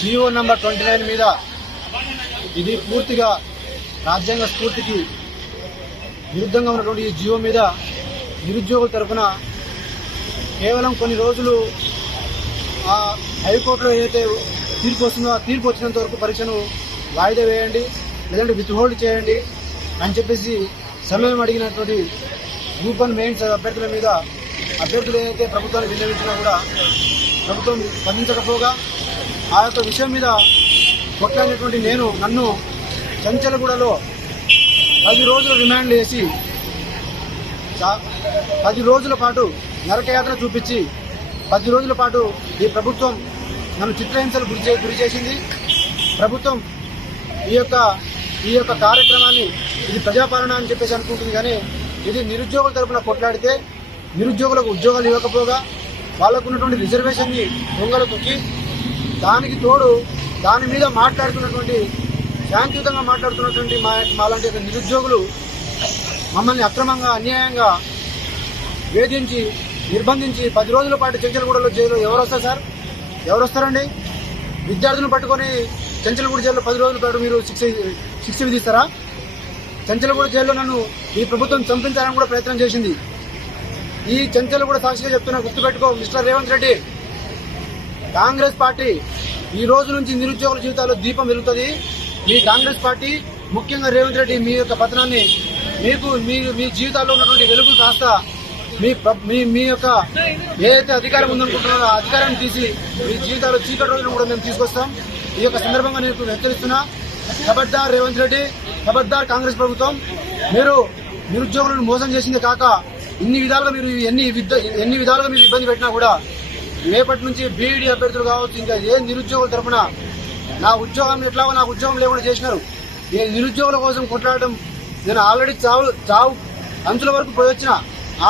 GO number 29 మీద ఇది పూర్తిగా రాజ్యాంగ స్ఫూర్తికి విరుద్ధంగా ఉన్నటువంటి ఈ జియో మీద నిరుద్యోగుల తరఫున కేవలం కొన్ని రోజులు ఆ హైకోర్టులో ఏదైతే తీర్పు వస్తుందో ఆ తీర్పు వచ్చినంత వరకు పరీక్షను వాయిదా వేయండి, లేదంటే విత్ హోల్డ్ చేయండి అని చెప్పేసి సమయం అడిగినటువంటి గ్రూప్ 1 మెయిన్స్ అభ్యర్థుల మీద అభ్యర్థులు ఏదైతే ప్రభుత్వాన్ని విన్నవించినా కూడా ప్రభుత్వం స్పందించకపోగా ఆ యొక్క విషయం మీద కొట్లాడినటువంటి నన్ను చంచలగూడలో 10 రోజులు రిమాండ్ చేసి 10 రోజుల పాటు నరకయాత్ర చూపించి 10 రోజుల పాటు ఈ ప్రభుత్వం నన్ను చిత్రహింసలు గురి చేసింది. ప్రభుత్వం ఈ యొక్క కార్యక్రమాన్ని ఇది ప్రజాపాలన అని చెప్పేసి అనుకుంటుంది, కానీ ఇది నిరుద్యోగుల తరఫున కొట్లాడితే నిరుద్యోగులకు ఉద్యోగాలు ఇవ్వకపోగా వాళ్ళకు ఉన్నటువంటి రిజర్వేషన్ని దొంగలు తొక్కి దానికి తోడు దాని మీద మాట్లాడుతున్నటువంటి శాంతియుతంగా మాట్లాడుతున్నటువంటి మాలాంటి నిరుద్యోగులు మమ్మల్ని అక్రమంగా అన్యాయంగా వేధించి నిర్బంధించి 10 రోజుల పాటు చెంచలగూడలో జైలు ఎవరు వస్తారు సార్? ఎవరు వస్తారండి? విద్యార్థులను పట్టుకొని చెంచలగూడ జైల్లో 10 రోజుల పాటు మీరు శిక్ష విధిస్తారా? చెంచలగూడ జైల్లో నన్ను ఈ ప్రభుత్వం చంపించాలని కూడా ప్రయత్నం చేసింది. ఈ చెంచలగూడ సాక్షిగా చెప్తున్నా, గుర్తుపెట్టుకో మిస్టర్ రేవంత్ రెడ్డి, కాంగ్రెస్ పార్టీ ఈ రోజు నుంచి నిరుద్యోగుల జీవితాల్లో దీపం వెలుగుతుంది. మీ కాంగ్రెస్ పార్టీ ముఖ్యంగా రేవంత్ రెడ్డి మీ యొక్క పతనాన్ని మీ జీవితాల్లో ఉన్నటువంటి వెలుగు కాస్త మీ యొక్క ఏదైతే అధికారం ఉందనుకుంటున్నారో ఆ అధికారాన్ని తీసి మీ జీవితాల్లో చీకటి రోజులను కూడా మేము తీసుకొస్తాం. ఈ యొక్క సందర్భంగా నేను హెచ్చరిస్తున్నా, ఖబర్దార్ రేవంత్ రెడ్డి, ఖబర్దార్ కాంగ్రెస్ ప్రభుత్వం. మీరు నిరుద్యోగులను మోసం చేసింది కాక ఎన్ని విధాలుగా మీరు ఇబ్బంది పెట్టినా కూడా రేపటి నుంచి బీఈడీ అభ్యర్థులు కావచ్చు, ఇంకా ఏ నిరుద్యోగుల తరఫున నా ఉద్యోగం ఎట్లాగో నాకు ఉద్యోగం లేకుండా చేసినారు. ఈ నిరుద్యోగుల కోసం కొట్లాడడం నేను ఆల్రెడీ చావు అంచుల వరకు పోయొచ్చిన,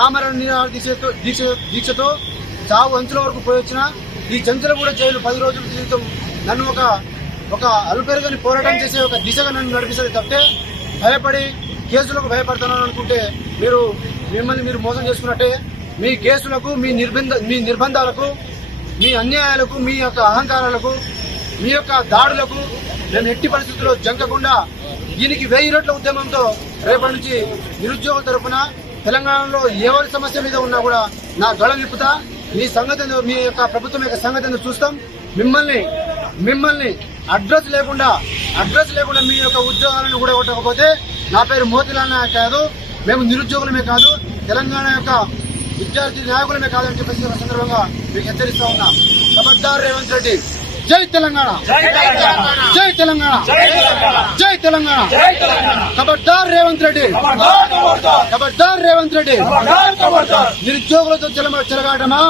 ఆమరణ నిరాహార దీక్షతో చావు అంచుల వరకు పోయొచ్చిన. ఈ చెంచలగూడ జైలు 10 రోజుల జీవితం నన్ను ఒక అలుపెరుగని పోరాటం చేసే ఒక దిశగా నన్ను నడిపిస్తుంది తప్పితే భయపడి కేసులకు భయపడతానని అనుకుంటే మిమ్మల్ని మీరు మోసం చేసుకున్నట్టే. మీ కేసులకు, మీ నిర్బంధాలకు, మీ అన్యాయాలకు, మీ యొక్క అహంకారాలకు, మీ యొక్క దాడులకు నేను ఎట్టి పరిస్థితుల్లో జంకకుండా దీనికి 1000 రెట్ల ఉద్యమంతో రేపటి నుంచి నిరుద్యోగుల తరఫున తెలంగాణలో ఎవరి సమస్య మీద ఉన్నా కూడా నా గళం నింపుతా. మీ సంగతి, మీ యొక్క ప్రభుత్వం యొక్క సంగతి చూస్తాం. మిమ్మల్ని అడ్రస్ లేకుండా మీ యొక్క ఉద్యోగాలను కూడా కొట్టకపోతే నా పేరు మోతిలాల్ నాయక్ కాదు, మేము నిరుద్యోగులమే కాదు, తెలంగాణ యొక్క విద్యార్థి నాయకులమే కాదని చెప్పేసి సందర్భంగా మీకు హెచ్చరిస్తా ఉన్నా. ఖబర్దార్ రేవంత్ రెడ్డి, జై తెలంగాణ, జై తెలంగాణ, జై తెలంగాణ. ఖబర్దార్ రేవంత్ రెడ్డి, ఖబర్దార్ రేవంత్ రెడ్డి. నిరుద్యోగులతో చెలగాటమా?